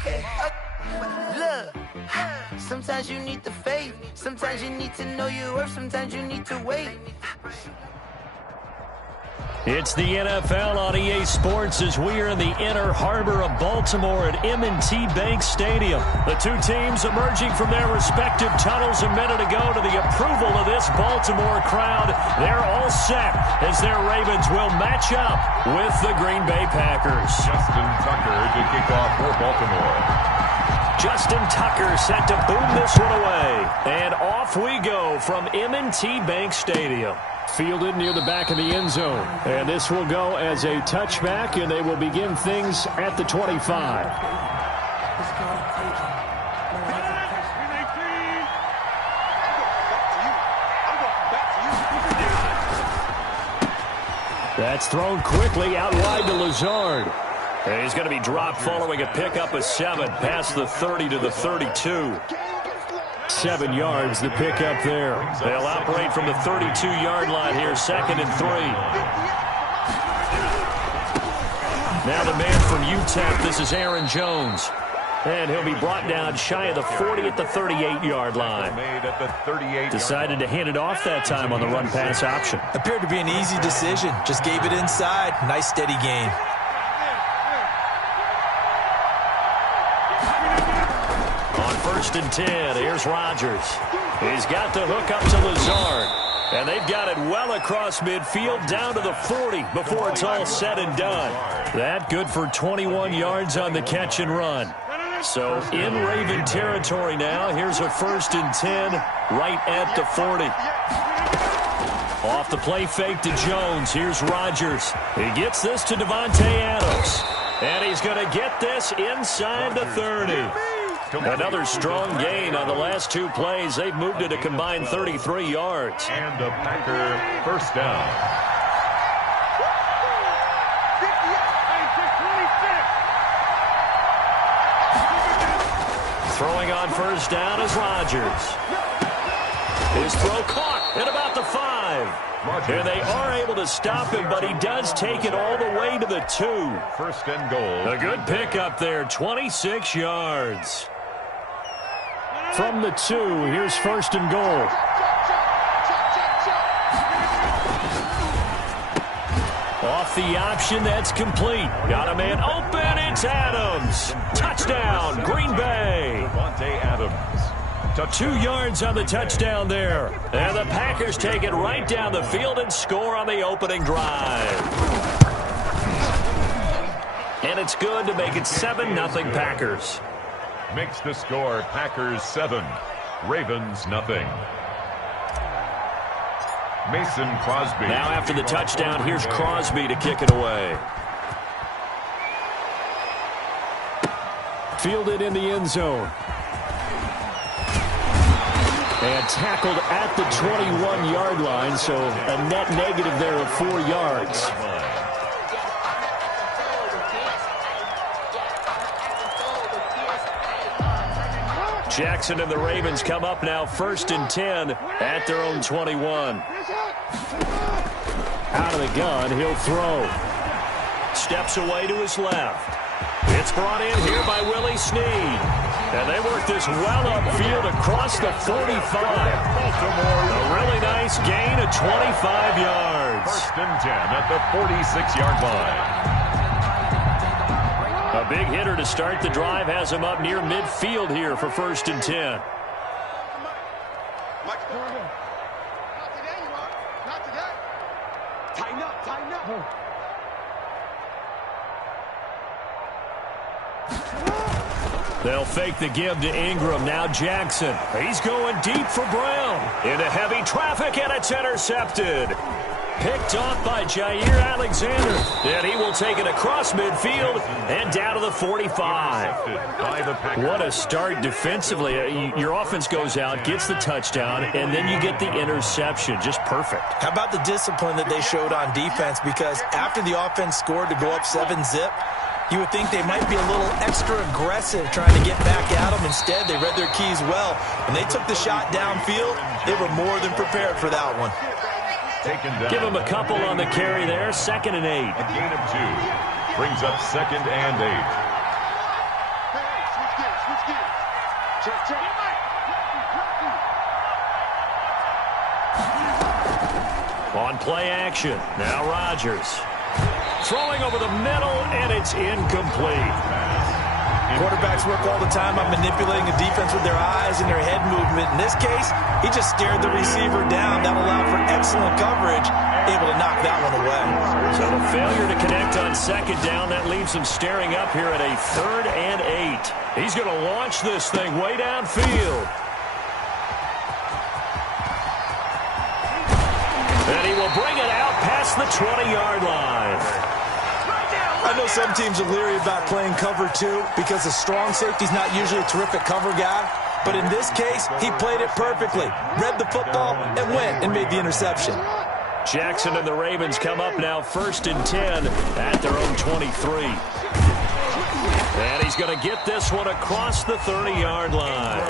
Okay. Look, sometimes you need the faith. Sometimes you need to know your worth. Sometimes you need to wait. It's the NFL on EA Sports as we are in the inner harbor of Baltimore at M&T Bank Stadium. The two teams emerging from their respective tunnels a minute ago to the approval of this Baltimore crowd. They're all set as their Ravens will match up with the Green Bay Packers. Justin Tucker to kick off for Baltimore. Justin Tucker set to boom this one away. And off we go from M&T Bank Stadium. Fielded near the back of the end zone. And this will go as a touchback, and they will begin things at the 25. That's thrown quickly out wide to Lazard. And he's going to be dropped following a pickup of 7 past the 30 to the 32. 7 yards, the pickup there. They'll operate from the 32-yard line here, 2nd and 3. Now the man from UTEP, this is Aaron Jones. And he'll be brought down shy of the 40 at the 38-yard line. Decided to hand it off that time on the run-pass option. Appeared to be an easy decision. Just gave it inside. Nice, steady gain. On 1st and 10, here's Rodgers. He's got the hook up to Lazard. And they've got it well across midfield down to the 40 before it's all said and done. That good for 21 yards on the catch and run. So in Raven territory now. Here's a 1st and 10 right at the 40. Off the play fake to Jones. Here's Rodgers. He gets this to Devontae Adams. And he's going to get this inside the 30. Another strong gain on the last 2 plays. They've moved it a combined 33 yards. And a Packer first down. Throwing on 1st down is Rodgers. His throw caught at about the 5. And they are able to stop him, but he does take it all the way to the 2. 1st and goal. A good pickup there, 26 yards. From the 2, here's 1st and goal. Off the option, that's complete. Got a man open, it's Adams. Touchdown, Green Bay. Devontae Adams. 2 yards on the touchdown there. And the Packers take it right down the field and score on the opening drive. And it's good to make it 7-0 Packers. Makes the score Packers 7, Ravens nothing. Mason Crosby. Now after the touchdown, here's Crosby to kick it away. Fielded in the end zone. And tackled at the 21-yard line, so a net negative there of 4 yards. Jackson and the Ravens come up now 1st and 10 at their own 21. Out of the gun, he'll throw. Steps away to his left. It's brought in here by Willie Snead. And they work this well upfield across the 45. A really nice gain of 25 yards. 1st and 10 at the 46-yard line. A big hitter to start the drive has him up near midfield here for 1st and 10. Tighten up. They'll fake the give to Ingram. Now Jackson. He's going deep for Brown. Into heavy traffic, and it's intercepted. Picked off by Jair Alexander. And he will take it across midfield and down to the 45. What a start defensively. Your offense goes out, gets the touchdown, and then you get the interception. Just perfect. How about the discipline that they showed on defense? Because after the offense scored to go up 7-zip, you would think they might be a little extra aggressive trying to get back at them. Instead, they read their keys well. When they took the shot downfield, they were more than prepared for that one. Give him a couple on the carry there. 2nd and 8. A gain of 2. Brings up 2nd and 8. On play action, now Rodgers. Throwing over the middle, and it's incomplete. Quarterbacks work all the time on manipulating a defense with their eyes and their head movement. In this case, he just stared the receiver down. That allowed for excellent coverage, able to knock that one away. So the failure to connect on second down, that leaves him staring up here at a 3rd and 8. He's going to launch this thing way downfield. And he will bring it out past the 20-yard line. I know some teams are leery about playing cover 2 because a strong safety's not usually a terrific cover guy. But in this case, he played it perfectly. Read the football and went and made the interception. Jackson and the Ravens come up now 1st and 10 at their own 23. And he's going to get this one across the 30-yard line.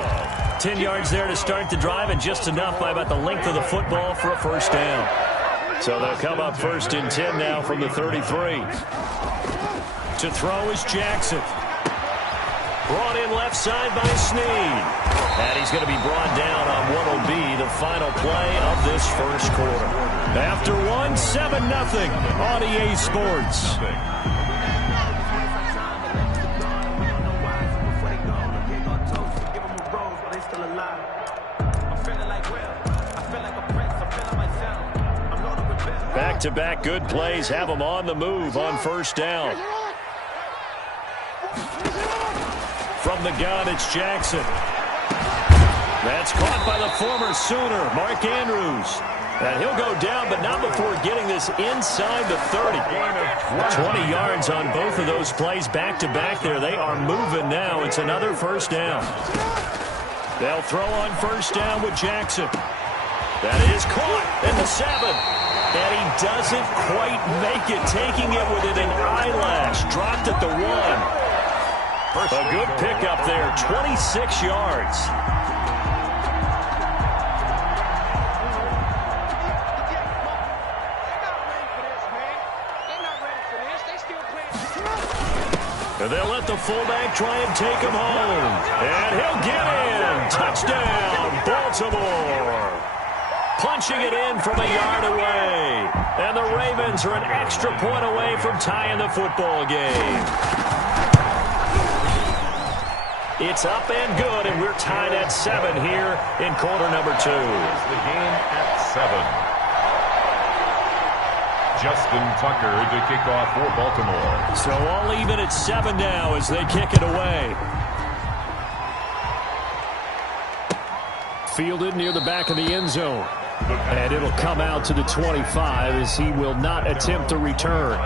10 yards there to start the drive, and just enough by about the length of the football for a 1st down. So they'll come up 1st and 10 now from the 33. To throw is Jackson. Brought in left side by Snead. And he's going to be brought down on what will be the final play of this 1st quarter. After one, 7-0 on EA Sports. Back-to-back good plays have them on the move on 1st down. From the gun, it's Jackson. That's caught by the former Sooner, Mark Andrews. And he'll go down, but not before getting this inside the 30. 20 yards on both of those plays back-to-back there. They are moving now. It's another 1st down. They'll throw on 1st down with Jackson. That is caught in the 7. And he doesn't quite make it, taking it within an eyelash. Dropped at the 1. A good pickup there, 26 yards. And they'll let the fullback try and take him home. And he'll get in. Touchdown, Baltimore. Punching it in from a yard away. And the Ravens are an extra point away from tying the football game. It's up and good, and we're tied at 7 here in quarter number 2. The game at 7. Justin Tucker to kick off for Baltimore. So all even at 7 now as they kick it away. Fielded near the back of the end zone. And it'll come out to the 25 as he will not attempt to return.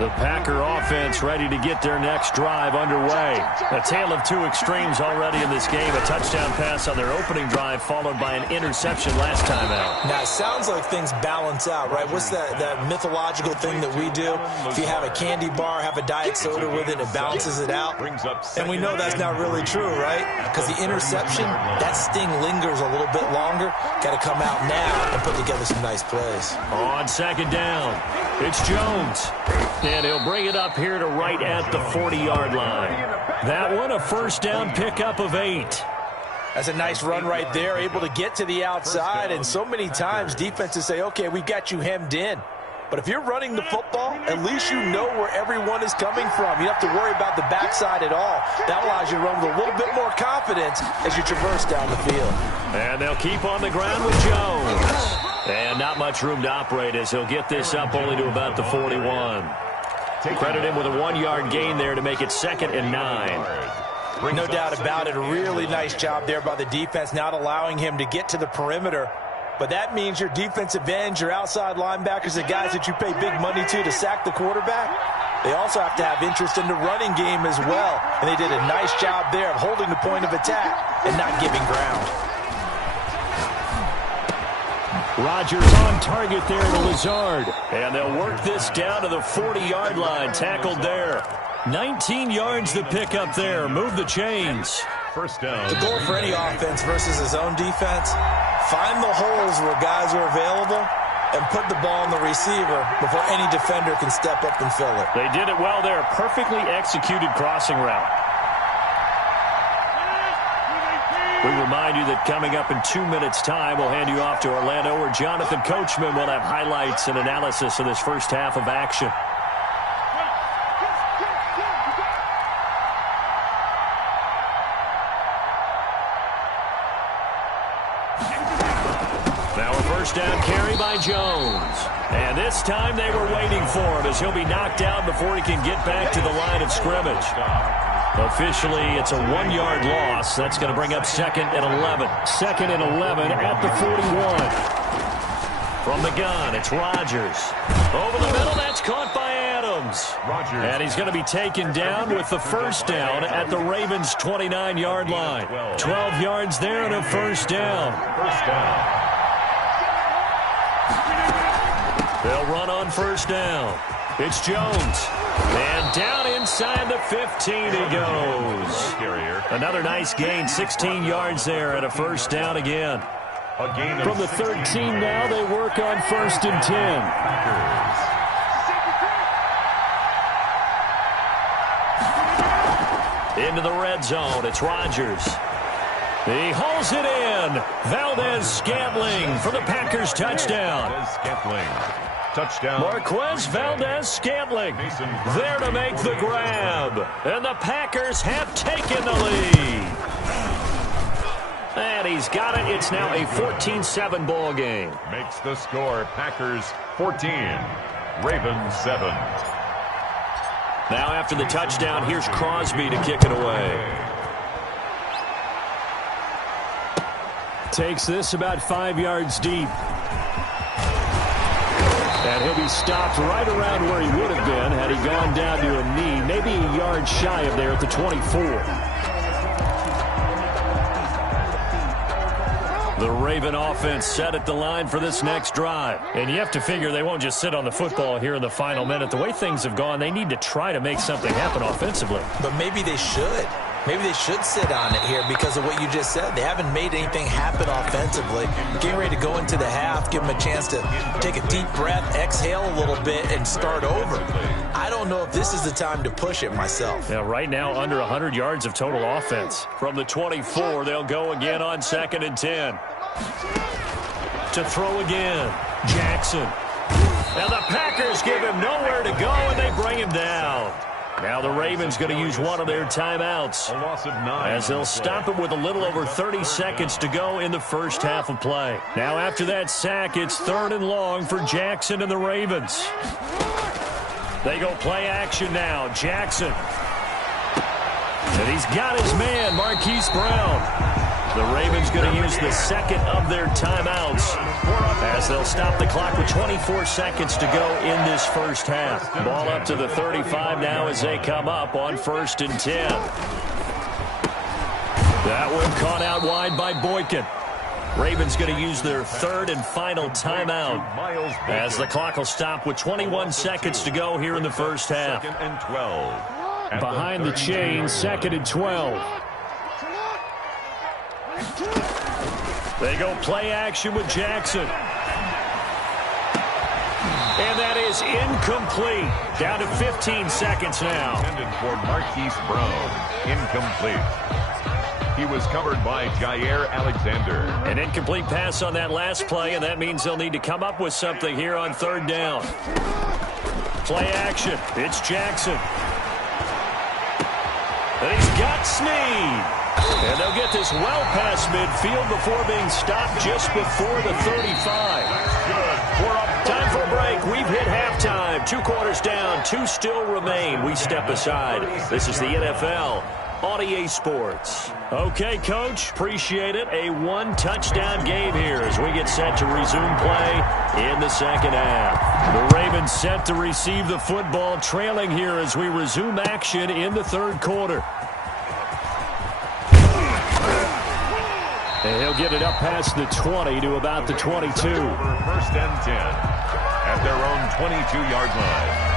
The Packer offense ready to get their next drive underway. A tale of 2 extremes already in this game. A touchdown pass on their opening drive followed by an interception last time out. Now, it sounds like things balance out, right? What's that mythological thing that we do? If you have a candy bar, have a diet soda with it, it balances it out. And we know that's not really true, right? Because the interception, that sting lingers a little bit longer. Got to come out now and put together some nice plays. On 2nd down, it's Jones. And he'll bring it up here to right at the 40-yard line. That one, a 1st down pickup of 8. That's a nice run right there, able to get to the outside. And so many times defenses say, okay, we got you hemmed in. But if you're running the football, at least you know where everyone is coming from. You don't have to worry about the backside at all. That allows you to run with a little bit more confidence as you traverse down the field. And they'll keep on the ground with Jones. And not much room to operate as he'll get this up only to about the 41. Credit him with a 1-yard gain there to make it 2nd and 9. No doubt about it. A really nice job there by the defense, not allowing him to get to the perimeter. But that means your defensive ends, your outside linebackers, the guys that you pay big money to sack the quarterback, they also have to have interest in the running game as well. And they did a nice job there of holding the point of attack and not giving ground. Rodgers on target there to Lazard. And they'll work this down to the 40-yard line. Tackled there. 19 yards to pick up there. Move the chains. 1st down. The goal for any offense versus his own defense, find the holes where guys are available and put the ball on the receiver before any defender can step up and fill it. They did it well there. Perfectly executed crossing route. We remind you that coming up in 2 minutes' time, we'll hand you off to Orlando, where Jonathan Coachman will have highlights and analysis of this first half of action. Now a first down carry by Jones. And this time they were waiting for him, as he'll be knocked out before he can get back to the line of scrimmage. Officially, it's a 1-yard loss. That's going to bring up 2nd and 11. 2nd and 11 at the 41. From the gun, it's Rodgers. Over the middle, that's caught by Adams. And he's going to be taken down with the first down at the Ravens' 29-yard line. 12 yards there and a first down. They'll run on first down. It's Jones. And down inside the 15 he goes. Another nice gain, 16 yards there and a first down again. From the 13 now, they work on 1st and 10. Into the red zone, it's Rodgers. He hauls it in. Valdez-Scantling for the Packers touchdown. Touchdown. Marquez Valdez-Scantling there to make the grab. And the Packers have taken the lead. And he's got it. It's now a 14-7 ball game. Makes the score Packers 14, Ravens 7. Now after the touchdown, here's Crosby to kick it away. Takes this about 5 yards deep. And he'll be stopped right around where he would have been had he gone down to a knee, maybe a yard shy of there at the 24. The Raven offense set at the line for this next drive. And you have to figure they won't just sit on the football here in the final minute. The way things have gone, they need to try to make something happen offensively. But maybe they should. Maybe they should sit on it here because of what you just said. They haven't made anything happen offensively. Getting ready to go into the half, give them a chance to take a deep breath, exhale a little bit, and start over. I don't know if this is the time to push it myself. Now, right now, under 100 yards of total offense. From the 24, they'll go again on 2nd and 10. To throw again, Jackson. Now the Packers give him nowhere to go, and they bring him down. Now the Ravens going to use one of their timeouts, A loss of 9 as they'll stop it with a little over 30 seconds to go in the first half of play. Now after that sack, it's 3rd and long for Jackson and the Ravens. They go play action now. Jackson. And he's got his man, Marquise Brown. The Ravens going to use the 2nd of their timeouts as they'll stop the clock with 24 seconds to go in this first half. Ball up to the 35 now as they come up on 1st and 10. That one caught out wide by Boykin. Ravens going to use their 3rd and final timeout as the clock will stop with 21 seconds to go here in the first half. 2nd and 12. Behind the chain, 2nd and 12. They go play action with Jackson. And that is incomplete. Down to 15 seconds now. Intended for Marquise Brown. Incomplete. He was covered by Jair Alexander. An incomplete pass on that last play, and that means they'll need to come up with something here on 3rd down. Play action. It's Jackson. And he's got Snead. And they'll get this well past midfield before being stopped just before the 35. Time for a break. We've hit halftime. 2 quarters down. 2 still remain. We step aside. This is the NFL on EA Sports. Okay, Coach. Appreciate it. A 1-touchdown game here as we get set to resume play in the second half. The Ravens set to receive the football, trailing here as we resume action in the 3rd quarter. And he'll get it up past the 20 to about the 22. 1st and 10 at their own 22-yard line.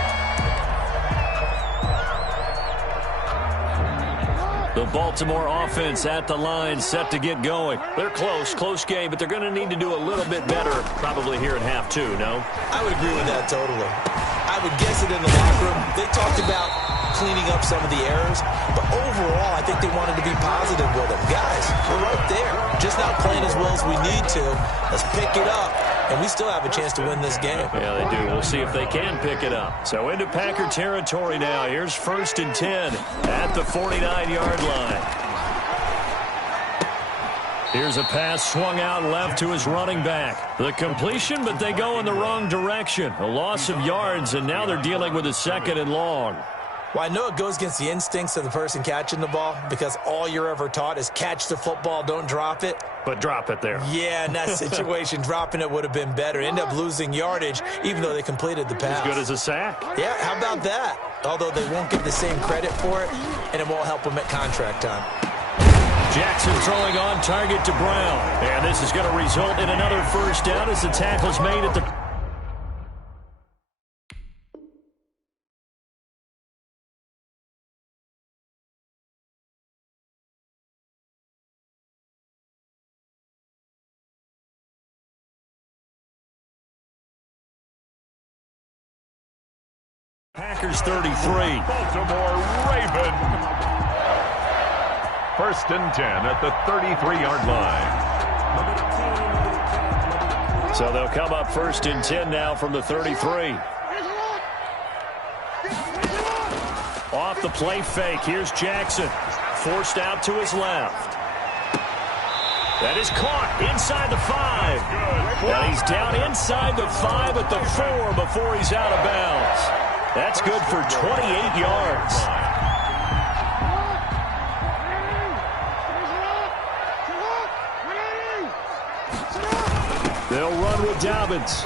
The Baltimore offense at the line, set to get going. They're close game, but they're going to need to do a little bit better probably here at half two, no? I would agree with that totally. I would guess it in the locker room. They talked about cleaning up some of the errors, but overall, I think they wanted to be positive with them. Guys, we're right there. Just not playing as well as we need to. Let's pick it up, and we still have a chance to win this game. Yeah, they do. We'll see if they can pick it up. So into Packer territory now. Here's 1st and 10 at the 49-yard line. Here's a pass swung out left to his running back. The completion, but they go in the wrong direction. A loss of yards, and now they're dealing with a 2nd and long. Well, I know it goes against the instincts of the person catching the ball because all you're ever taught is catch the football, don't drop it. But drop it there. Yeah, in that situation, dropping it would have been better. End up losing yardage, even though they completed the pass. As good as a sack. Yeah, how about that? Although they won't get the same credit for it, and it won't help them at contract time. Jackson throwing on target to Brown. And this is going to result in another 1st down as the tackle's made at the... Packers 33. Baltimore Raven. 1st and 10 at the 33-yard line. So they'll come up 1st and 10 now from the 33. Off the play fake. Here's Jackson. Forced out to his left. That is caught inside the 5. And he's down inside the 5 at the 4 before he's out of bounds. That's good for 28 yards. They'll run with Dobbins.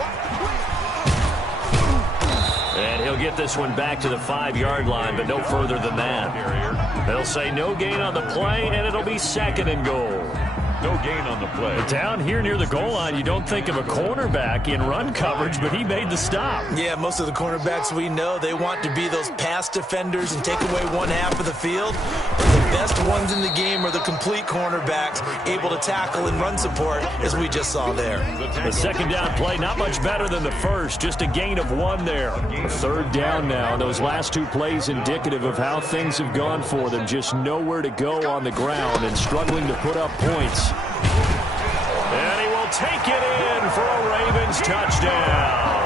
And he'll get this one back to the 5-yard line, but no further than that. They'll say no gain on the play, and it'll be 2nd and goal. No gain on the play. But down here near the goal line, you don't think of a cornerback in run coverage, but he made the stop. Yeah, most of the cornerbacks we know, they want to be those pass defenders and take away one half of the field. But the best ones in the game are the complete cornerbacks, able to tackle and run support, as we just saw there. The 2nd down play, not much better than the 1st, just a gain of 1 there. A 3rd down now. Those last 2 plays indicative of how things have gone for them. Just nowhere to go on the ground and struggling to put up points. And he will take it in for a Ravens touchdown.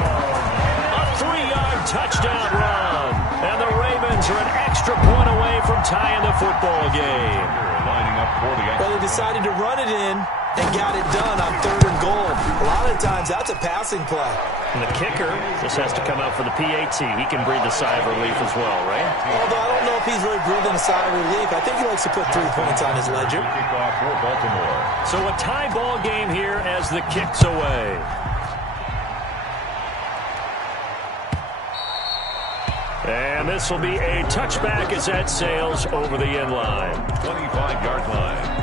A 3-yard touchdown run. And the Ravens are an extra point away from tying the football game. Lining up for the... Well, they decided to run it in and got it done on 3rd and goal. A lot of times, that's a passing play. And the kicker just has to come out for the PAT. He can breathe a sigh of relief as well, right? Although I don't know if he's really breathing a sigh of relief. I think he likes to put 3 points on his ledger. Kickoff for Baltimore. So a tie ball game here as the kick's away. And this will be a touchback as that sails over the end line. 25-yard line.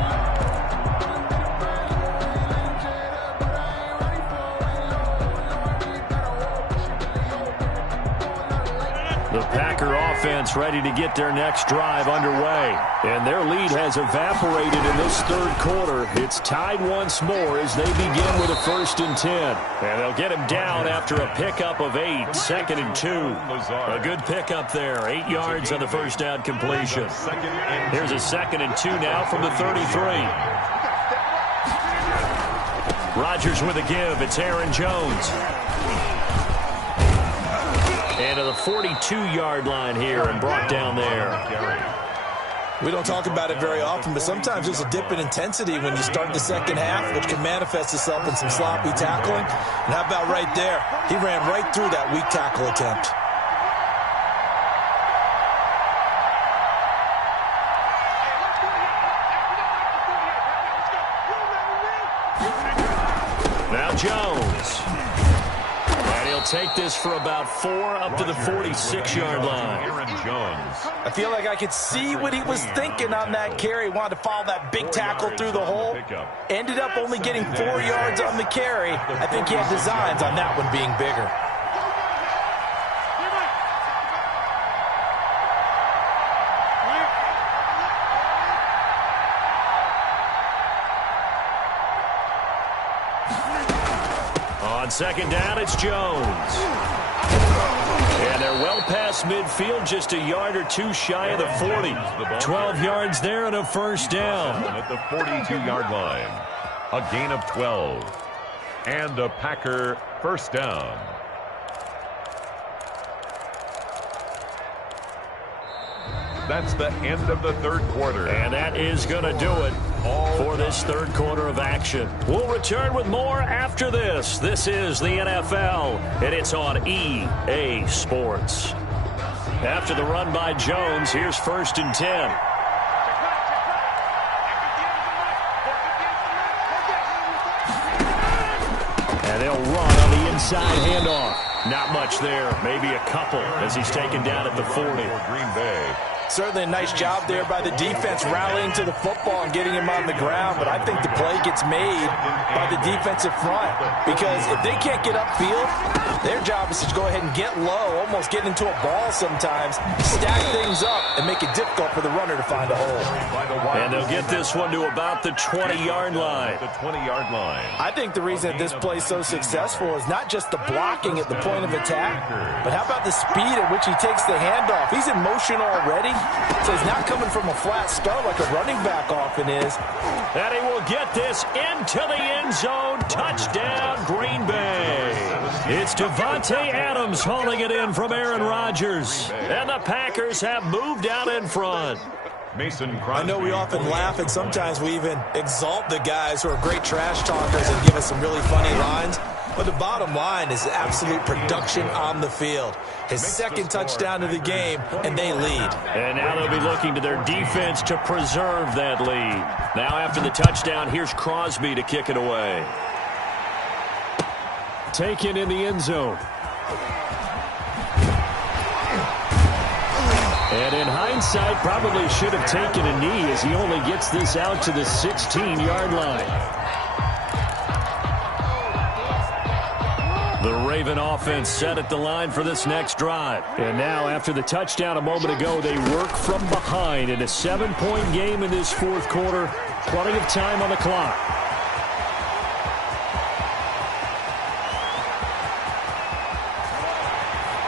The Packer offense ready to get their next drive underway. And their lead has evaporated in this 3rd quarter. It's tied once more as they begin with a 1st and 10. And they'll get him down after a pickup of 8, 2nd and 2. A good pickup there, 8 yards on the 1st down completion. Here's a 2nd and 2 now from the 33. Rodgers with a give. It's Aaron Jones. And to the 42-yard line here and brought down there. We don't talk about it very often, but sometimes there's a dip in intensity when you start the 2nd half, which can manifest itself in some sloppy tackling. And how about right there? He ran right through that weak tackle attempt. Now Jones. And he'll take this for about 4 up to the 46-yard line. Aaron Jones. I feel like I could see what he was thinking on that carry. Wanted to follow that big tackle through the hole. Ended up only getting 4 yards on the carry. I think he had designs on that one being bigger. On second down, it's Jones. And they're well past midfield, just a yard or two shy of the 40. 12 yards there and a first down. At the 42-yard line. A gain of 12. And a Packer first down. That's the end of the third quarter. And that is going to do it for this third quarter of action. We'll return with more after this. This is the NFL, and it's on EA Sports. After the run by Jones, here's 1st and 10. And they'll run on the inside handoff. Not much there, maybe a couple as he's taken down at the 40. Green Bay. Certainly a nice job there by the defense rallying to the football and getting him on the ground, but I think the play gets made by the defensive front because if they can't get upfield, their job is to go ahead and get low, almost get into a ball sometimes, stack things up, and make it difficult for the runner to find a hole. And they'll get this one to about the 20-yard line. The 20-yard line. I think the reason that this play is so successful is not just the blocking at the point of attack, but how about the speed at which he takes the handoff? He's in motion already. So he's not coming from a flat start like a running back often is. And he will get this into the end zone. Touchdown, Green Bay. It's Devontae Adams hauling it in from Aaron Rodgers. And the Packers have moved out in front. Mason Crosby. I know we often laugh and sometimes we even exalt the guys who are great trash talkers and give us some really funny lines. But the bottom line is absolute production on the field. His second touchdown of the game, and they lead. And now they'll be looking to their defense to preserve that lead. Now after the touchdown, here's Crosby to kick it away. Taken in the end zone. And in hindsight, probably should have taken a knee as he only gets this out to the 16-yard line. The Raven offense set at the line for this next drive. And now, after the touchdown a moment ago, they work from behind in a 7-point game in this fourth quarter. Plenty of time on the clock.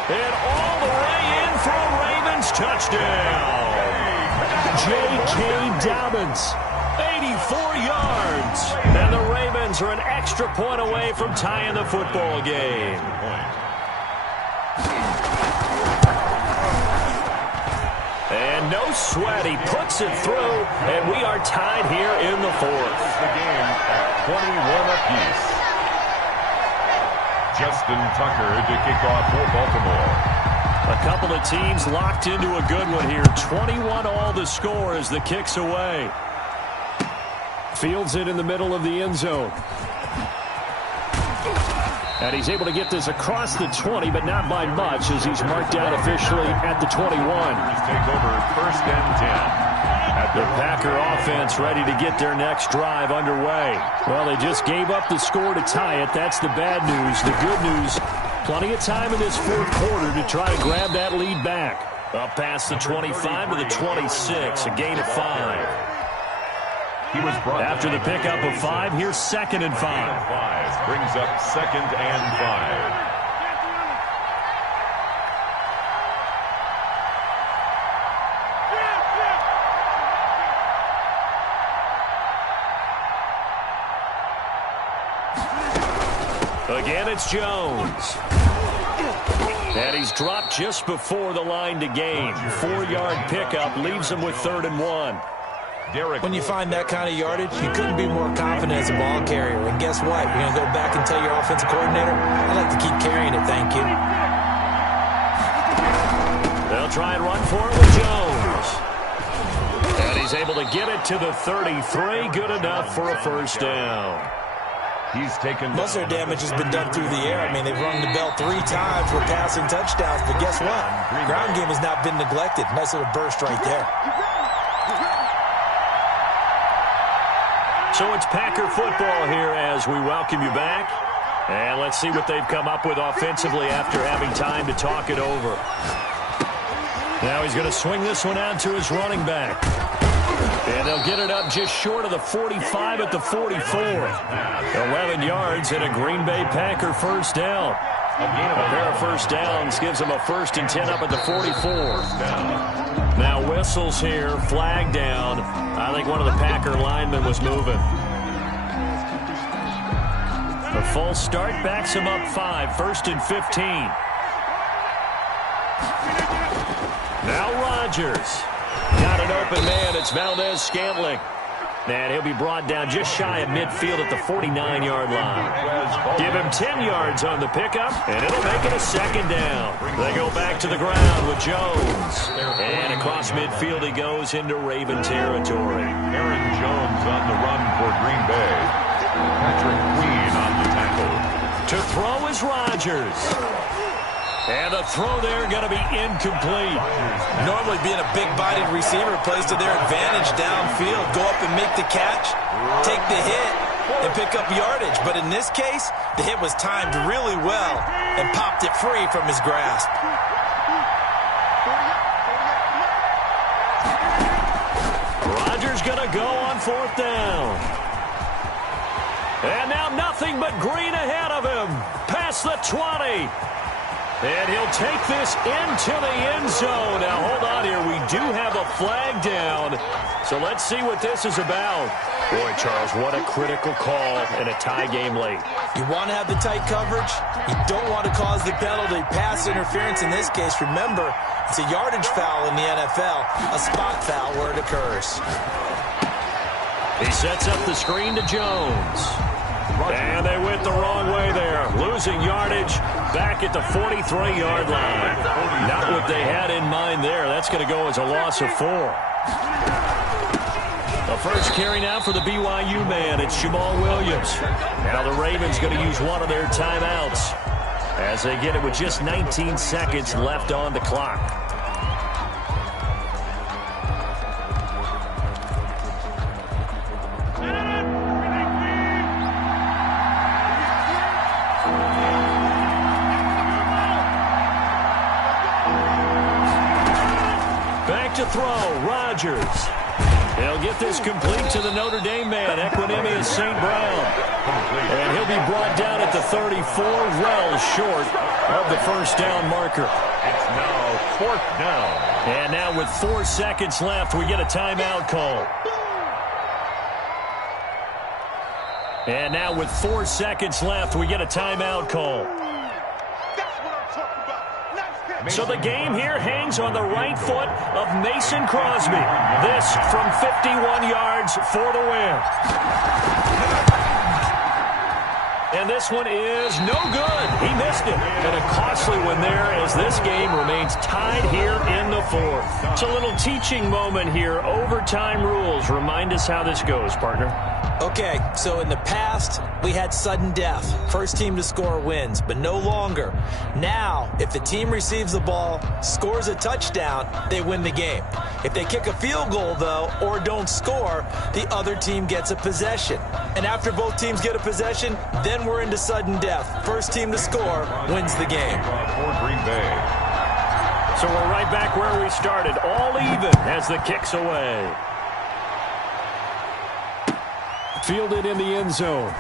And all the way in for a Ravens touchdown. J.K. Dobbins, 84 yards. And the Ravens are an extra point away from tying the football game. And no sweat. He puts it through, and we are tied here in the fourth. The game at 21 apiece. Justin Tucker to kick off for Baltimore. A couple of teams locked into a good one here. 21 all the score as the kick's away. Fields it in the middle of the end zone. And he's able to get this across the 20, but not by much as he's marked out officially at the 21. Take over 1st and 10. The Packer offense ready to get their next drive underway. Well, they just gave up the score to tie it. That's the bad news. The good news, plenty of time in this fourth quarter to try to grab that lead back. Up past the 25 to the 26, a gain of 5. After the pickup of 5, here's 2nd and 5. Brings up 2nd and 5. Again, it's Jones. And he's dropped just before the line to gain. 4-yard pickup leaves him with 3rd and 1. When you find that kind of yardage, you couldn't be more confident as a ball carrier. And guess what? You're going to go back and tell your offensive coordinator, I'd like to keep carrying it, thank you. They'll try and run for it with Jones. And he's able to get it to the 33. Good enough for a first down. He's taken most of their damage has been done through the air. I mean, they've rung the bell 3 times with passing touchdowns. But guess what? Ground game has not been neglected. Nice little burst right there. So it's Packer football here as we welcome you back. And let's see what they've come up with offensively after having time to talk it over. Now he's going to swing this one out to his running back. And they'll get it up just short of the 45 at the 44. 11 yards and a Green Bay Packer first down. A pair of first downs gives them a 1st and 10 up at the 44. Now whistles here, flag down. I think one of the Packer linemen was moving. A false start backs him up 5, 1st and 15. Now Rodgers. Got an open man. It's Valdez-Scantling. And he'll be brought down just shy of midfield at the 49-yard line. Give him 10 yards on the pickup, and it'll make it a 2nd down. They go back to the ground with Jones. And across midfield he goes into Raven territory. Aaron Jones on the run for Green Bay. Patrick Queen on the tackle. To throw is Rodgers. And the throw there going to be incomplete. Normally being a big-bodied receiver plays to their advantage downfield. Go up and make the catch, take the hit, and pick up yardage. But in this case, the hit was timed really well and popped it free from his grasp. Rodgers going to go on 4th down. And now nothing but green ahead of him. Past the 20. And he'll take this into the end zone. Now, hold on here. We do have a flag down. So let's see what this is about. Boy, Charles, what a critical call in a tie game late. You want to have the tight coverage. You don't want to cause the penalty. Pass interference in this case. Remember, it's a yardage foul in the NFL, a spot foul where it occurs. He sets up the screen to Jones. And they went the wrong way there. Losing yardage back at the 43-yard line. Not what they had in mind there. That's going to go as a loss of 4. The first carry now for the BYU man. It's Jamal Williams. Now the Ravens going to use one of their timeouts as they get it with just 19 seconds left on the clock. To throw, Rodgers. He'll get this complete to the Notre Dame man, Equanimeous St. Brown. And he'll be brought down at the 34, well short of the first down marker. It's now 4th down. And now with 4 seconds left, we get a timeout call. And now with 4 seconds left, we get a timeout call. So the game here hangs on the right foot of Mason Crosby. This from 51 yards for the win. And this one is no good. He missed it. And a costly one there as this game remains tied here in the 4th. It's a little teaching moment here. Overtime rules. Remind us how this goes, partner. Okay, so in the past, we had sudden death. First team to score wins, but no longer. Now, if the team receives the ball, scores a touchdown, they win the game. If they kick a field goal, though, or don't score, the other team gets a possession. And after both teams get a possession, then we're into sudden death. First team to score wins the game. For Green Bay. So we're right back where we started, all even as the kick's away. Fielded in the end zone.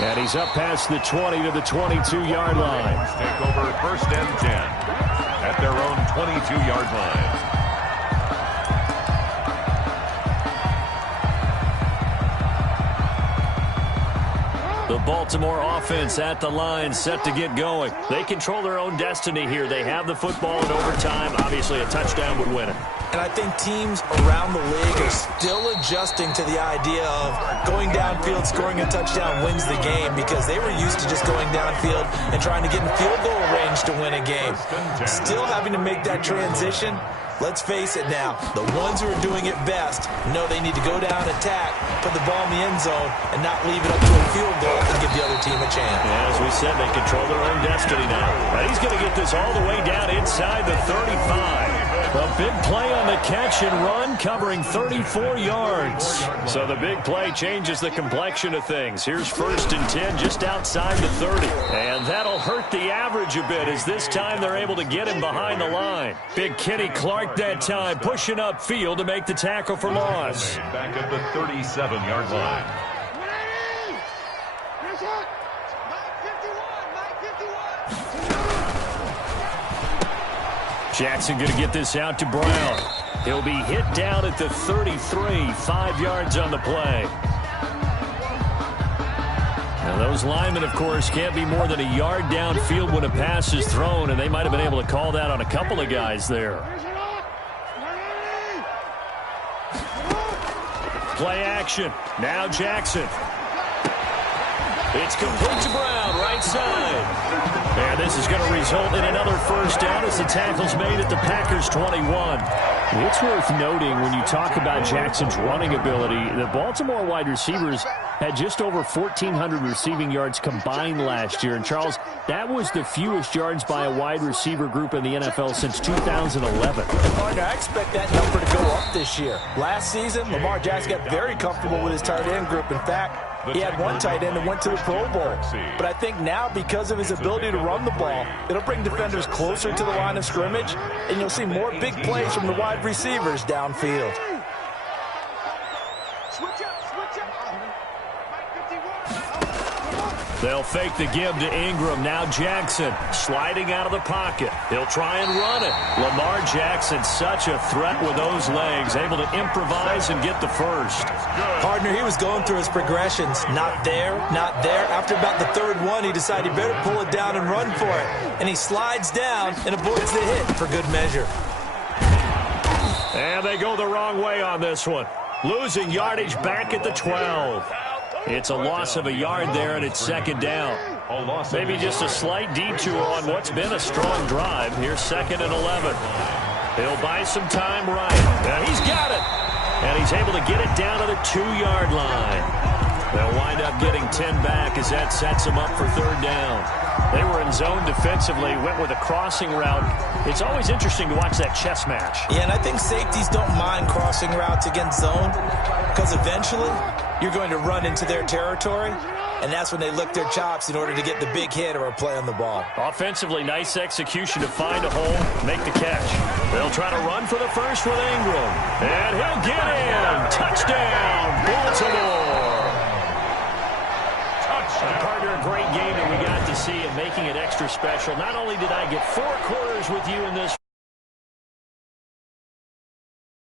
And he's up past the 20 to the 22-yard line. Take over 1st and 10 at their own 22-yard line. The Baltimore offense at the line, set to get going. They control their own destiny here. They have the football in overtime. Obviously, a touchdown would win it. And I think teams around the league are still adjusting to the idea of going downfield, scoring a touchdown wins the game, because they were used to just going downfield and trying to get in field goal range to win a game. Still having to make that transition. Let's face it now, the ones who are doing it best know they need to go down, attack, put the ball in the end zone, and not leave it up to a field goal and give the other team a chance. Yeah, as we said, they control their own destiny now. But he's going to get this all the way down inside the 35. A big play on the catch and run, covering 34 yards. So the big play changes the complexion of things. Here's 1st and 10 just outside the 30. And that'll hurt the average a bit as this time they're able to get him behind the line. Big Kenny Clark that time, pushing upfield to make the tackle for loss. Back at the 37-yard line. Jackson going to get this out to Brown. He'll be hit down at the 33, 5 yards on the play. Now those linemen, of course, can't be more than a yard downfield when a pass is thrown, and they might have been able to call that on a couple of guys there. Play action. Now Jackson. It's complete to Brown, right side. And this is going to result in another first down as the tackle's made at the Packers' 21. It's worth noting when you talk about Jackson's running ability, the Baltimore wide receivers had just over 1,400 receiving yards combined last year. And, Charles, that was the fewest yards by a wide receiver group in the NFL since 2011. Partner, I expect that number to go up this year. Last season, Lamar Jackson got very comfortable with his tight end group. In fact, he had one tight end that went to the Pro Bowl. But I think now, because of his ability to run the ball, it'll bring defenders closer to the line of scrimmage, and you'll see more big plays from the wide receivers downfield. They'll fake the give to Ingram. Now Jackson sliding out of the pocket. He'll try and run it. Lamar Jackson, such a threat with those legs, able to improvise and get the first. Partner, he was going through his progressions. Not there, not there. After about the third one, he decided he better pull it down and run for it. And he slides down and avoids the hit for good measure. And they go the wrong way on this one. Losing yardage back at the 12. It's a loss of a yard there, and it's 2nd down. Maybe just a slight detour on what's been a strong drive. Here's 2nd and 11. He'll buy some time right. Now he's got it. And he's able to get it down to the 2-yard line. They'll wind up getting 10 back as that sets them up for 3rd down. They were in zone defensively, went with a crossing route. It's always interesting to watch that chess match. Yeah, and I think safeties don't mind crossing routes against zone because eventually you're going to run into their territory, and that's when they lick their chops in order to get the big hit or a play on the ball. Offensively, nice execution to find a hole, make the catch. They'll try to run for the first with Ingram. And he'll get in. Touchdown, Baltimore. Partner, a great game that we got to see and making it extra special. Not only did I get 4 quarters with you in this